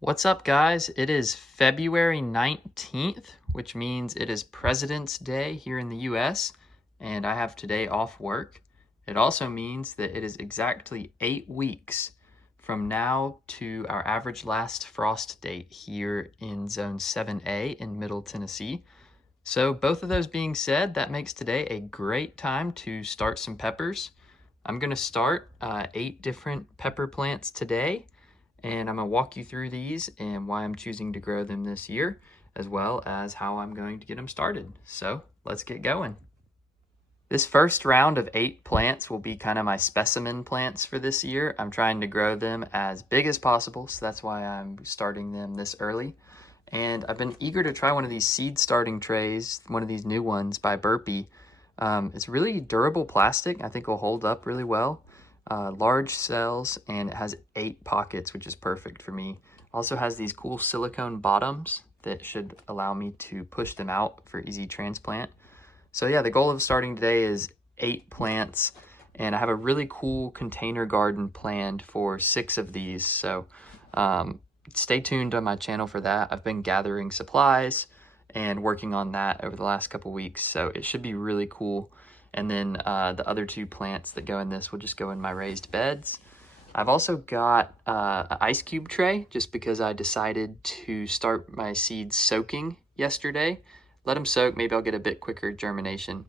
What's up, guys? It is February 19th, which means it is President's Day here in the US, and I have today off work. It also means that it is exactly 8 weeks from now to our average last frost date here in Zone 7A in Middle Tennessee. So, both of those being said, that makes today a great time to start some peppers. I'm going to start 8 different pepper plants today, and I'm going to walk you through these and why I'm choosing to grow them this year, as well as how I'm going to get them started. So let's get going. This first round of 8 plants will be kind of my specimen plants for this year. I'm trying to grow them as big as possible, so that's why I'm starting them this early. And I've been eager to try one of these seed starting trays, one of these new ones by Burpee. It's really durable plastic. I think will hold up really well. Large cells, and it has 8 pockets, which is perfect for me. Also has these cool silicone bottoms that should allow me to push them out for easy transplant. So yeah, the goal of starting today is 8 plants, and I have a really cool container garden planned for 6 of these. So stay tuned on my channel for that. I've been gathering supplies and working on that over the last couple weeks, so it should be really cool. And then the other 2 plants that go in this will just go in my raised beds. I've also got an ice cube tray just because I decided to start my seeds soaking yesterday. Let them soak, maybe I'll get a bit quicker germination.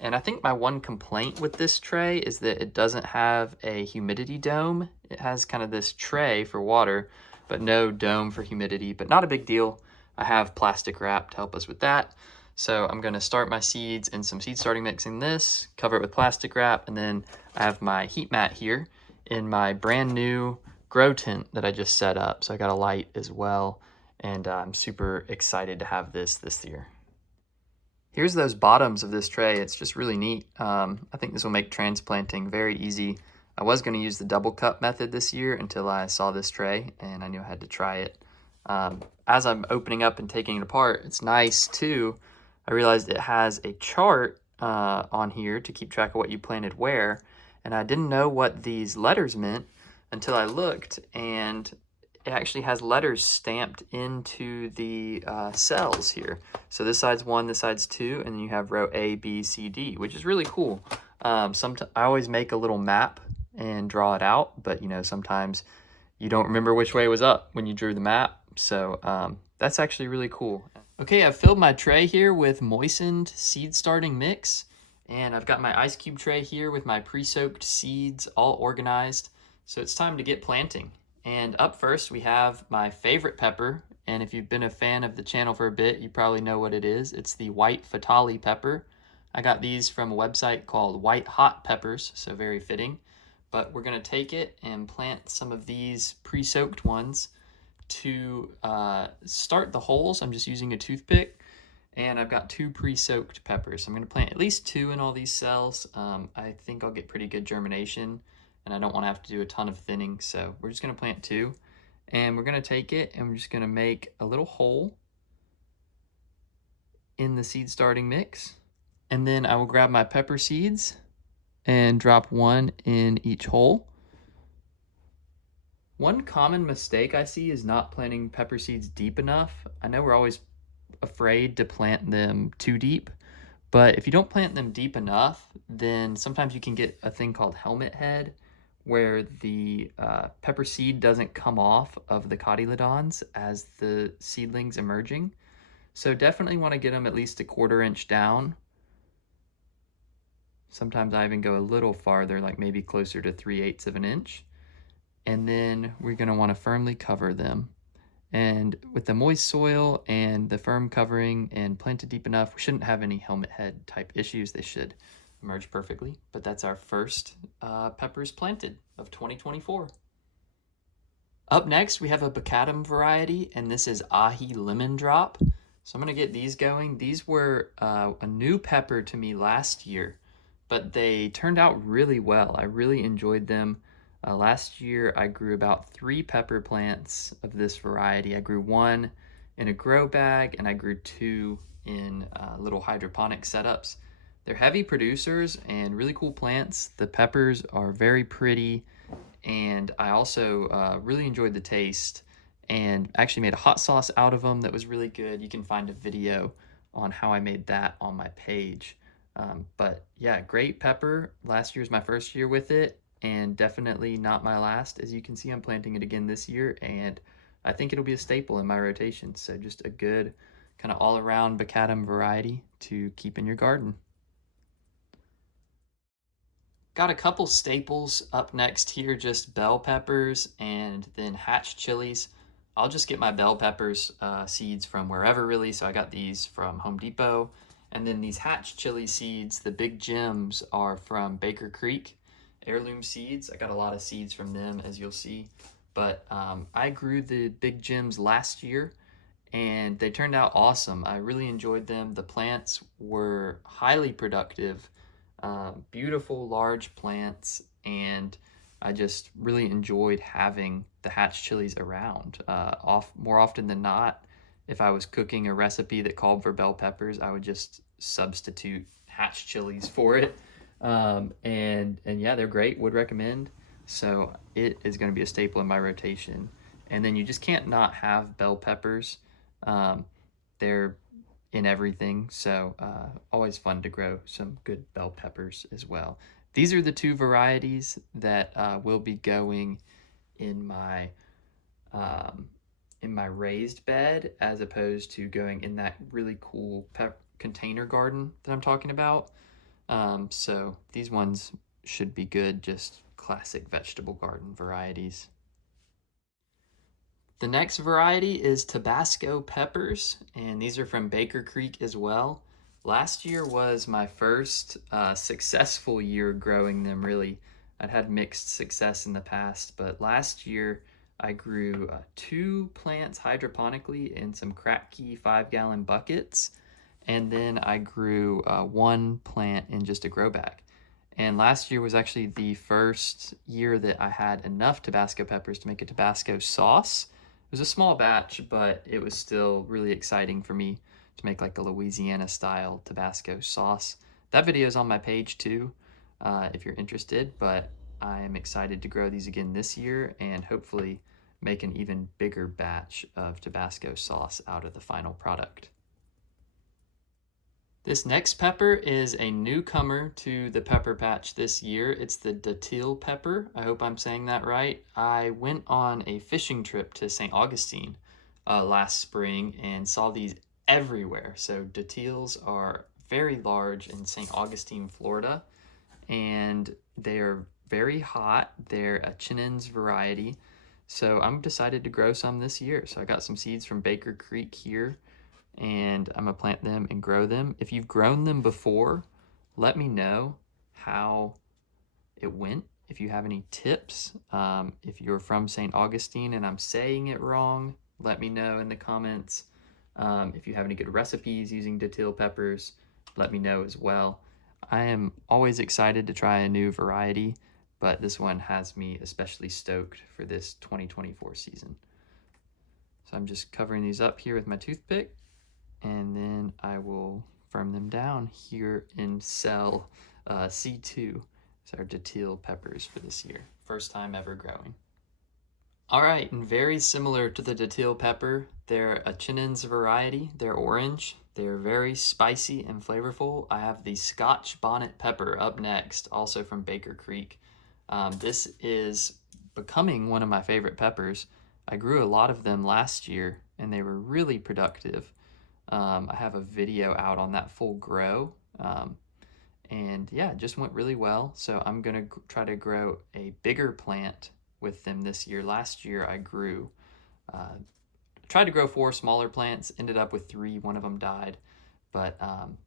And I think my one complaint with this tray is that it doesn't have a humidity dome. It has kind of this tray for water, but no dome for humidity, but not a big deal. I have plastic wrap to help us with that. So I'm going to start my seeds in some seed starting mix in this, cover it with plastic wrap, and then I have my heat mat here in my brand new grow tent that I just set up. So I got a light as well, and I'm super excited to have this year. Here's those bottoms of this tray. It's just really neat. I think this will make transplanting very easy. I was going to use the double cup method this year until I saw this tray and I knew I had to try it. As I'm opening up and taking it apart, it's nice too. I realized it has a chart on here to keep track of what you planted where, and I didn't know what these letters meant until I looked, and it actually has letters stamped into the cells here. So this side's 1, this side's 2, and then you have row A, B, C, D, which is really cool. I always make a little map and draw it out, but sometimes you don't remember which way was up when you drew the map. So that's actually really cool. Okay, I've filled my tray here with moistened seed starting mix, and I've got my ice cube tray here with my pre-soaked seeds all organized. So it's time to get planting. And up first we have my favorite pepper, and if you've been a fan of the channel for a bit, you probably know what it is. It's the white fatale pepper. I got these from a website called White Hot Peppers, so very fitting. But we're going to take it and plant some of these pre-soaked ones. To start the holes, I'm just using a toothpick, and I've got 2 pre-soaked peppers. So I'm going to plant at least 2 in all these cells. I think I'll get pretty good germination, and I don't want to have to do a ton of thinning, so we're just going to plant 2. And we're going to take it, and we're just going to make a little hole in the seed starting mix. And then I will grab my pepper seeds and drop 1 in each hole. One common mistake I see is not planting pepper seeds deep enough. I know we're always afraid to plant them too deep, but if you don't plant them deep enough, then sometimes you can get a thing called helmet head, where the pepper seed doesn't come off of the cotyledons as the seedling's emerging. So definitely want to get them at least a 1/4 inch down. Sometimes I even go a little farther, like maybe closer to 3/8 of an inch. And then we're going to want to firmly cover them. And with the moist soil and the firm covering and planted deep enough, we shouldn't have any helmet head type issues. They should emerge perfectly. But that's our first peppers planted of 2024. Up next, we have a Baccatum variety, and this is Ahi Lemon Drop. So I'm going to get these going. These were a new pepper to me last year, but they turned out really well. I really enjoyed them. Last year, I grew about 3 pepper plants of this variety. I grew 1 in a grow bag, and I grew 2 in little hydroponic setups. They're heavy producers and really cool plants. The peppers are very pretty, and I also really enjoyed the taste. and actually made a hot sauce out of them that was really good. You can find a video on how I made that on my page. But yeah, great pepper. Last year was my first year with it, and definitely not my last. As you can see, I'm planting it again this year, and I think it'll be a staple in my rotation. So just a good kind of all-around macadam variety to keep in your garden. Got a couple staples up next here, just bell peppers and then hatch chilies. I'll just get my bell peppers seeds from wherever really. So I got these from Home Depot. And then these hatch chili seeds, the big gems, are from Baker Creek heirloom seeds. I got a lot of seeds from them, as you'll see. But I grew the big gems last year and they turned out awesome. I really enjoyed them. The plants were highly productive, beautiful large plants, and I just really enjoyed having the hatch chilies around. More often than not, if I was cooking a recipe that called for bell peppers, I would just substitute hatch chilies for it. And yeah, they're great, would recommend. So it is going to be a staple in my rotation. And then you just can't not have bell peppers. They're in everything, so always fun to grow some good bell peppers as well. These are the two varieties that will be going in my raised bed, as opposed to going in that really cool container garden that I'm talking about. So these ones should be good, just classic vegetable garden varieties. The next variety is Tabasco peppers, and these are from Baker Creek as well. Last year was my first successful year growing them, really. I'd had mixed success in the past, but last year I grew 2 plants hydroponically in some Kratky 5-gallon buckets, and then I grew 1 plant in just a grow bag. And last year was actually the first year that I had enough Tabasco peppers to make a Tabasco sauce. It was a small batch, but it was still really exciting for me to make like the Louisiana style Tabasco sauce. That video is on my page too, if you're interested, but I am excited to grow these again this year and hopefully make an even bigger batch of Tabasco sauce out of the final product. This next pepper is a newcomer to the pepper patch this year. It's the datil pepper. I hope I'm saying that right. I went on a fishing trip to St. Augustine last spring and saw these everywhere. So datils are very large in St. Augustine, Florida, and they're very hot. They're a Chinen's variety. So I'm decided to grow some this year. So I got some seeds from Baker Creek here, and I'm gonna plant them and grow them. If you've grown them before, let me know how it went. If you have any tips, if you're from St. Augustine and I'm saying it wrong, let me know in the comments. If you have any good recipes using datil peppers, let me know as well. I am always excited to try a new variety, but this one has me especially stoked for this 2024 season. So I'm just covering these up here with my toothpick, and then I will firm them down here in cell C2. So our datil peppers for this year. First time ever growing. All right, and very similar to the datil pepper, they're a Chinen's variety. They're orange. They're very spicy and flavorful. I have the Scotch bonnet pepper up next, also from Baker Creek. This is becoming one of my favorite peppers. I grew a lot of them last year, and they were really productive. I have a video out on that full grow, and yeah, it just went really well. So I'm gonna try to grow a bigger plant with them this year. Last year I tried to grow 4 smaller plants, ended up with 3, one of them died. But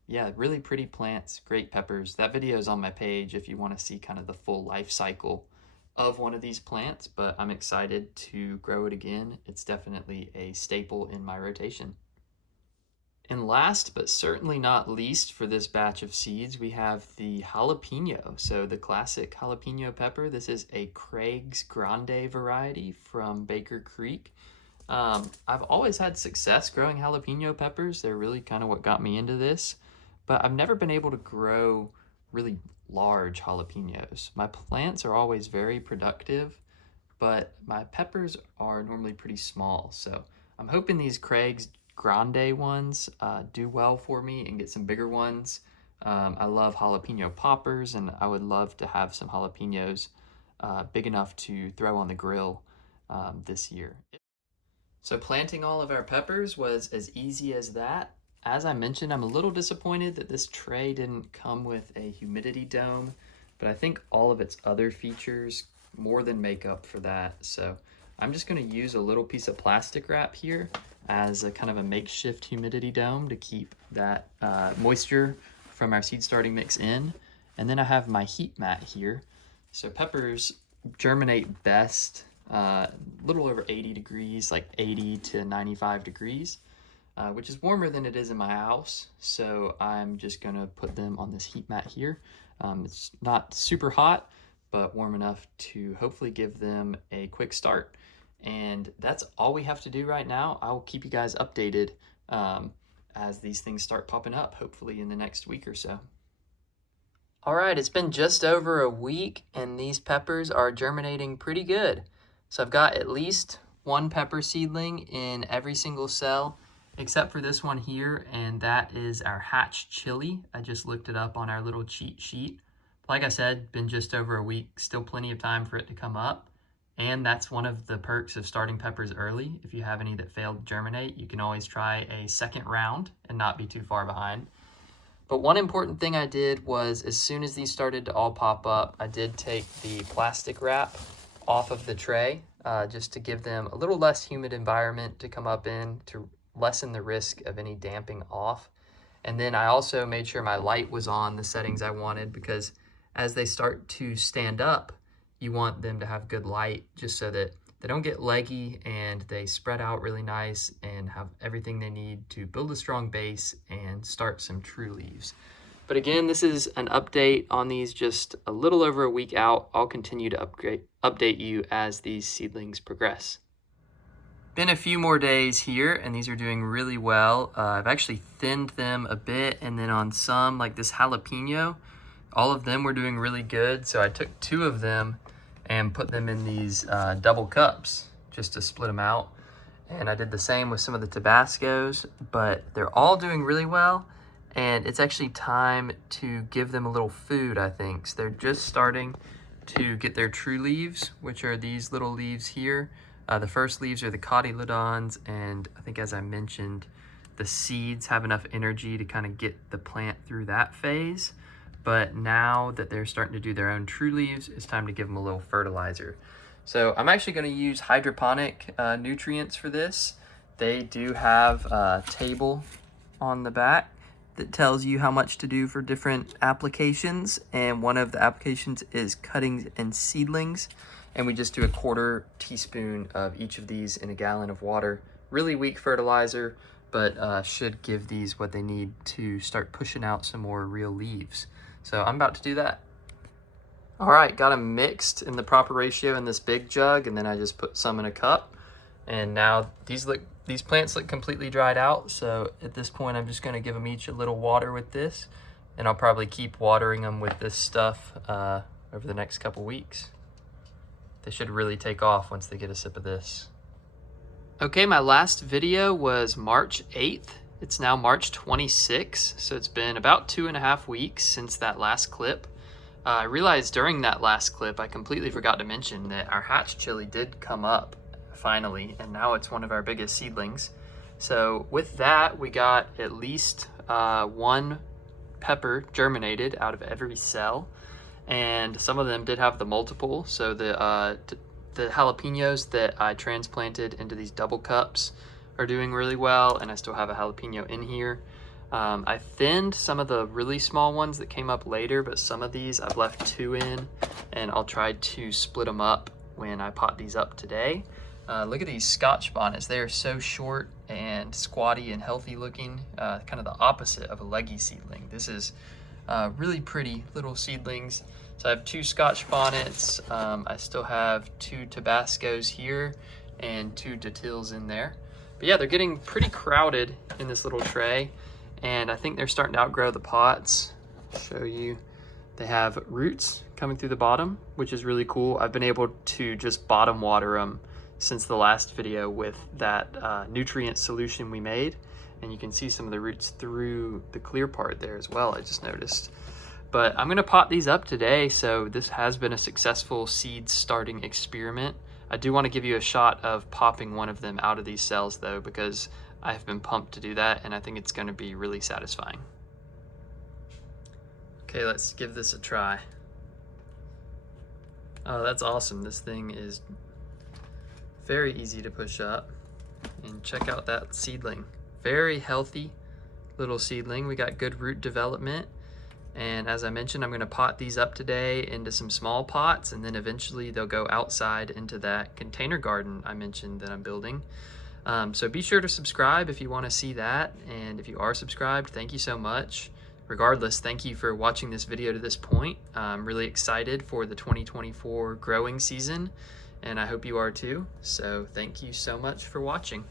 yeah, really pretty plants, great peppers. That video is on my page if you want to see kind of the full life cycle of one of these plants, but I'm excited to grow it again. It's definitely a staple in my rotation. And last but certainly not least for this batch of seeds, we have the jalapeno. So the classic jalapeno pepper. This is a Craig's Grande variety from Baker Creek. I've always had success growing jalapeno peppers. They're really kind of what got me into this, but I've never been able to grow really large jalapenos. My plants are always very productive, but my peppers are normally pretty small. So I'm hoping these Craig's Grande ones do well for me and get some bigger ones. I love jalapeno poppers, and I would love to have some jalapenos big enough to throw on the grill this year. So planting all of our peppers was as easy as that. As I mentioned, I'm a little disappointed that this tray didn't come with a humidity dome, but I think all of its other features more than make up for that. So I'm just going to use a little piece of plastic wrap here as a kind of a makeshift humidity dome to keep that moisture from our seed starting mix in. And then I have my heat mat here. So peppers germinate best a little over 80 degrees, like 80 to 95 degrees, which is warmer than it is in my house. So I'm just gonna put them on this heat mat here. It's not super hot, but warm enough to hopefully give them a quick start. And that's all we have to do right now. I'll keep you guys updated as these things start popping up, hopefully in the next week or so. All right, it's been just over a week and these peppers are germinating pretty good. So I've got at least one pepper seedling in every single cell, except for this one here, and that is our hatch chili. I just looked it up on our little cheat sheet. Like I said, been just over a week, still plenty of time for it to come up. And that's one of the perks of starting peppers early. If you have any that failed to germinate, you can always try a second round and not be too far behind. But one important thing I did was, as soon as these started to all pop up, I did take the plastic wrap off of the tray just to give them a little less humid environment to come up in, to lessen the risk of any damping off. And then I also made sure my light was on the settings I wanted, because as they start to stand up, you want them to have good light just so that they don't get leggy and they spread out really nice and have everything they need to build a strong base and start some true leaves. But again, this is an update on these just a little over a week out. I'll continue to update you as these seedlings progress. Been a few more days here and these are doing really well. I've actually thinned them a bit, and then on some, like this jalapeno, all of them were doing really good. So I took 2 of them and put them in these double cups just to split them out. And I did the same with some of the Tabascos, but they're all doing really well. And it's actually time to give them a little food, I think. So they're just starting to get their true leaves, which are these little leaves here. The first leaves are the cotyledons, and I think, as I mentioned, the seeds have enough energy to kind of get the plant through that phase. But now that they're starting to do their own true leaves, it's time to give them a little fertilizer. So I'm actually going to use hydroponic nutrients for this. They do have a table on the back that tells you how much to do for different applications, and one of the applications is cuttings and seedlings, and we just do a 1/4 teaspoon of each of these in a gallon of water. Really weak fertilizer, but should give these what they need to start pushing out some more real leaves. So I'm about to do that. All right, got them mixed in the proper ratio in this big jug, and then I just put some in a cup. And now these plants look completely dried out. So at this point, I'm just gonna give them each a little water with this, and I'll probably keep watering them with this stuff over the next couple weeks. They should really take off once they get a sip of this. Okay, my last video was March 8th. It's now March 26th, so it's been about 2.5 weeks since that last clip. I realized during that last clip, I completely forgot to mention that our hatch chili did come up finally, and now it's one of our biggest seedlings. So with that, we got at least 1 pepper germinated out of every cell, and some of them did have the multiple. So the jalapenos that I transplanted into these double cups are doing really well, and I still have a jalapeno in here. I thinned some of the really small ones that came up later, but some of these I've left 2 in, and I'll try to split them up when I pot these up today. Look at these Scotch bonnets. They are so short and squatty and healthy looking, kind of the opposite of a leggy seedling. This is really pretty little seedlings. So I have 2 Scotch bonnets. I still have 2 Tabascos here and 2 Datils in there. But yeah, they're getting pretty crowded in this little tray, and I think they're starting to outgrow the pots. I'll show you. They have roots coming through the bottom, which is really cool. I've been able to just bottom water them since the last video with that nutrient solution we made. And you can see some of the roots through the clear part there as well, I just noticed. But I'm gonna pot these up today, so this has been a successful seed starting experiment. I do wanna give you a shot of popping one of them out of these cells though, because I've been pumped to do that and I think it's gonna be really satisfying. Okay, let's give this a try. Oh, that's awesome. This thing is very easy to push up. And check out that seedling. Very healthy little seedling. We got good root development. And as I mentioned, I'm gonna pot these up today into some small pots, and then eventually they'll go outside into that container garden I mentioned that I'm building. So be sure to subscribe if you wanna see that. And if you are subscribed, thank you so much. Regardless, thank you for watching this video to this point. I'm really excited for the 2024 growing season, and I hope you are too. So thank you so much for watching.